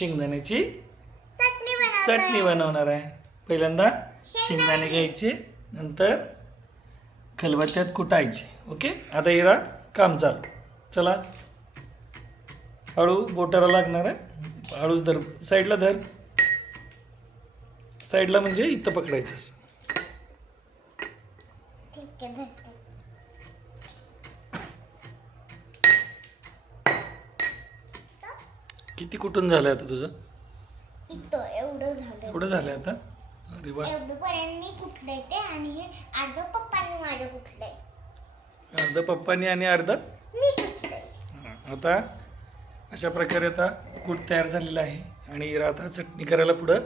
शेंगदाण्याची चटणी बनवणार. आहे. पहिल्यांदा शेंगदाणे. घ्यायचे नंतर खलबत्त्यात कुटायचे. ओके? आता इरा काम चालू. चला. हळू बोटाला लागणार आहे. हळूच धर साईडला धर. साईडला म्हणजे इथं पकडायचं किती कुठून झालं आता तुझं? इथं एवढं झालं एवढं झालं आता? अरे वा. मी ते आणि हे अर्ध पप्पांनी माझं कुठलंय अर्ध पप्पानी आणि अर्ध? मी कुठलंय आता अशा प्रकारे आता कूट तयार झालेला आहे आणि इरा आता चटणी करायला पुढं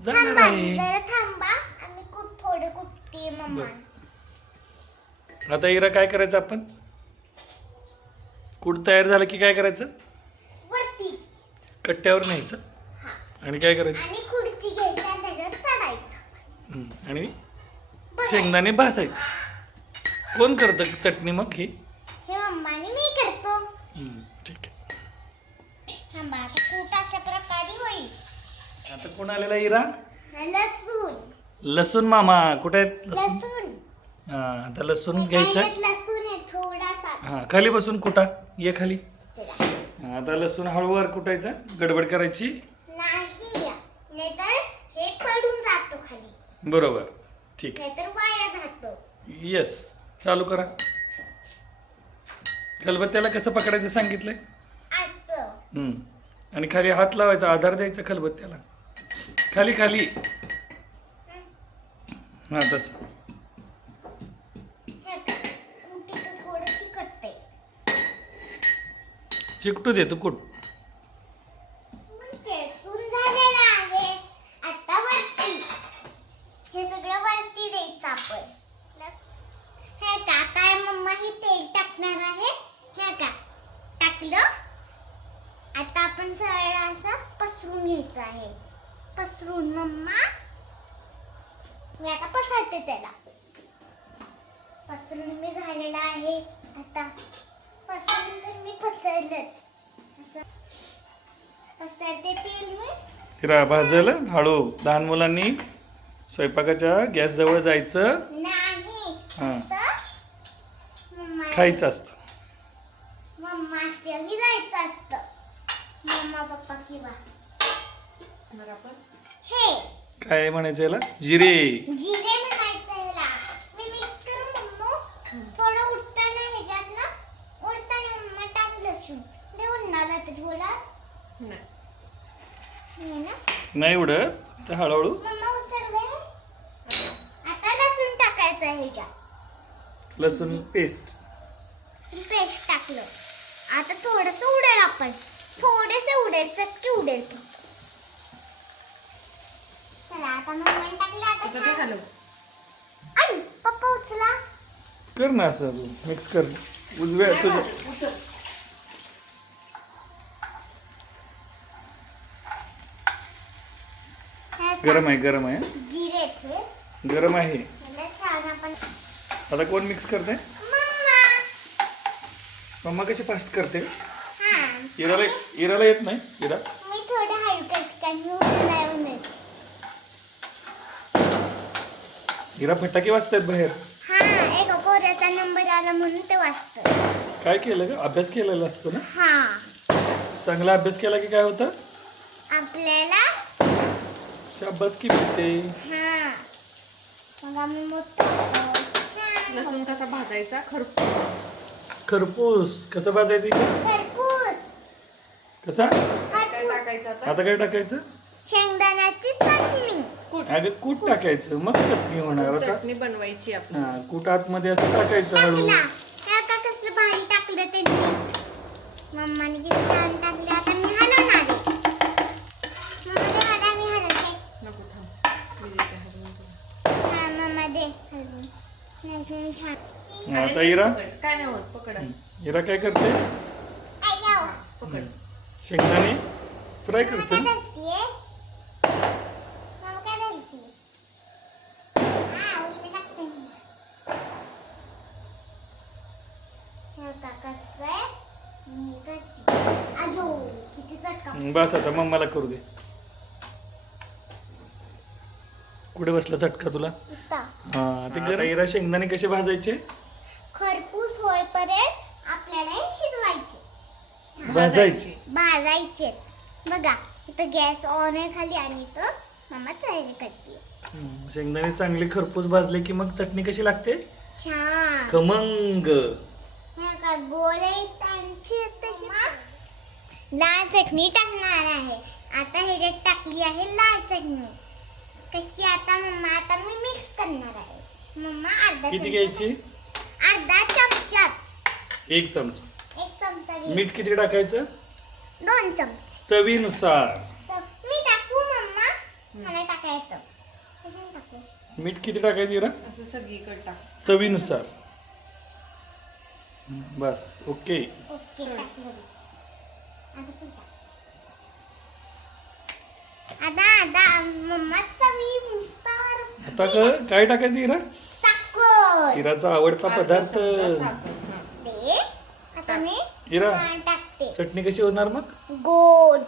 जाणार थांबा आहे. जरा थांबा. आणि कुठ थोडे कुठते मम्मा. आता इरा काय करायचं आपण? कूट तयार झालं की काय करायचं? कट्ट्यावर न्यायचं. हा. आणि काय करायचं? आणि खुर्ची घ्यायची आणि त्याच्यावर चढायचं. हं, आणि बरं. शेंगदाणे भाजायचं. कोण करतं चटणी मग ही? हे मम्माने मी करतो. हं, ठीक आहे. थांबा आता कूट अशा प्रकारे होईल. आता कोण आलेला इरा? लसूण. लसूण मामा कुठे आहेत? लसूण? लसूण. हां आता लसूण घ्यायचं लसूण आहे थोडासा. हां खाली बसून कुठा ये खाली. हां, आता लसूण हळूवार कुटायचा. गडबड करायची. नाही नाहीतर हे पडून जातो खाली. बरोबर. ठीक. नाहीतर वाया जातो. आहे येस चालू करा. खलबत्त्याला कसं पकडायचं सांगितलंय? असं. हं. आणि खाली हात लावायचा आधार द्यायचा खलबत्त्याला. खाली खाली. हां तसं हे का? कुटीचं थोडं चिकटतंय चिकटू दे तू कुठ? म्हणजे आहे. आता वरती. हे सगळं वरती आपण. काय मम्मा हे टाकणार आहे? टाकलं? आता आपण सरळ असं पसरून घ्यायचं आहे. पसरून मम्मा. मी आता पसरते त्याला. पसरून मी झालेला आहे. आता मी पसरते तेल मी. हिरा भाजलं हळू. लहान मुलांनी स्वयंपाकाच्या गॅस जवळ जायचं. नाही हां. फक्त मम्मा खायचं असतं. मम्मा असल्यावर जायचं असतं. मम्मा पप्पा किंवा. हे. काय म्हणायचं याला? जिरे. जिरे म्हणायचं ह्याला मी मिक्स करू मम्मू थोडं उठताना ह्याच्यात ना उडताना मम्मा टाकलं शू ते उडणार आता बोला हे ना नाही. उडत तर हळूहळू? आता लसूण टाकायचं आहे ह्याच्यात. लसूण पेस्ट पेस्ट टाकलं. आता थोडस उडेल आपण. थोडेसे उडेल चटके उडेल. चला आता टाकलं आता छान. आई, पप्पा उचला. कर ना असं मिक्स कर. उजव्या तुझ्या गरम आहे गरम आहे जिरे गरम आहे. याला छान आपण आता कोण मिक्स करते मम्मा. मम्मा कशी फास्ट करते? हा. इराला इराला येत नाही? इरा? मी थोडं कारण मी. इरा फटाके वाजतायत बाहेर. हा एक पोऱ्याचा नंबर आला म्हणून ते वाचतं काय केलं का अभ्यास केलेला असतो ना? हा. चांगला अभ्यास केला की काय होतं? आपल्याला शाबास की भेटते हा मग आम्ही मोठं होतो. छान. लसूण कसा भाजायचा? खरपूस. खरपूस. कसं भाजायचं इकडं? खरपूस. कसा? काय खरपूस टाकायचं आता? आता काय टाकायचं? शेंगदाण्याची चटणी. कूट. अगं कूट टाकायचं. मग चटणी होणार आता. चटणी बनवायची आपण हा कूट आतमध्ये असं टाकायचं हळू. टाकला. हे का कसलं भारी टाकलं त्यांनी? मम्माने छान टाकले आता मी हलवणार आहे मम्मा दे मला मी हलवते नको थांब मी देते हलवून तुला. हा मम्मा दे हलवून नाही तुम्ही छान हा, आता इरा. काय नाही होत पकडा इरा काय करते. पकड शेंगदाणे फ्राय करते बस आता मम्माला करू दे कुठे बसला चटका तुला. हा ते गरा शेंगदाणे कसे भाजायचे? खरपूस होईपर्यंत आपल्याला हे शिजवायचे. भाजायचे. भाजायचे. बघा इथं गॅस ऑन आहे खाली आणि इथं मम्मा तयारी करते. हम्म, शेंगदाणे चांगले खरपूस भाजले की मग चटणी कशी लागते? छान. खमंग. हे का गोळे त्यांची तशी लाल चटणी टाकणार आहे. आता ह्याच्यात टाकली आहे लाल चटणी. आता मी मिक्स करणार आहे. मम्मा अर्धा किती चमचा- घ्यायची? अर्धा चमचाच. एक चमचा. एक चमचा घे. मीठ किती टाकायचं? दोन चमचे. चवीनुसार. तर मी टाकू मम्मा? मला टाकायचं कशाने टाकू. मीठ किती टाकायचं इरा असं सगळीकडे टाक. चवीनुसार. बस ओके. ओके टाकलं आता तू टाक. आता नुसार आता क- काय टाकायचं इरा? साखर. इराचा आवडता पदार्थ. चमचा साखर, हा. ते आता मी इरा छान टाकते. चटणी कशी होणार मग? गोड.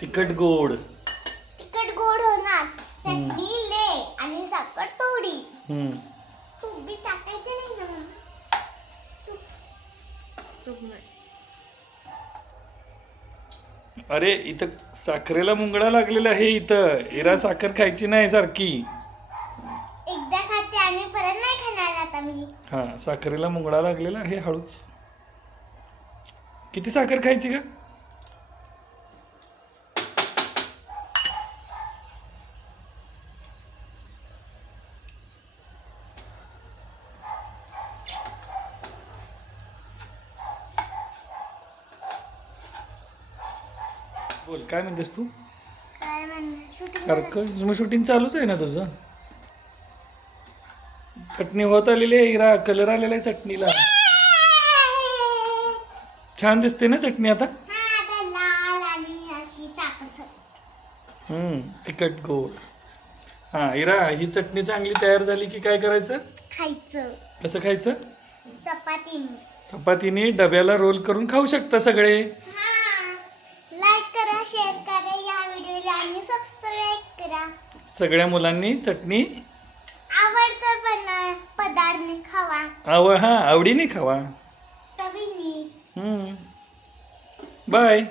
तिखट गोड. तिखट गोड होणार. चटणी ले आणि साखर थोडी. हम्म. तूप बी टाकायचं नाही ना मम्मा तूप. नाही. अरे इथं साखरेला मुंगडा लागलेला आहे इथं. इरा साखर खायची नाही सारखी एकदा खाते आणि परत नाही हा साखरेला मुंगडा लागलेला आहे हळूच. किती साखर खायची का बोल काय म्हणतेस तू? सारखं? शूटिंग चालूच आहे ना तुझं? चटणी होत आलेली आहे इरा कलर आलेला आहे चटणीला. छान दिसते ना चटणी आता? हा हम्म तिखट गोड. हा इरा ही चटणी चांगली तयार झाली की काय करायचं? खायचं. कसं खायचं? चपातीने. चपातीने डब्याला रोल करून खाऊ शकता सगळे. हा लाईक करा शेअर करा या व्हिडिओला आणि सबस्क्राईब करा. सगळ्या मुलांनी चटणी આવ હા આવડી નહીં ખાવા. હમ. બાય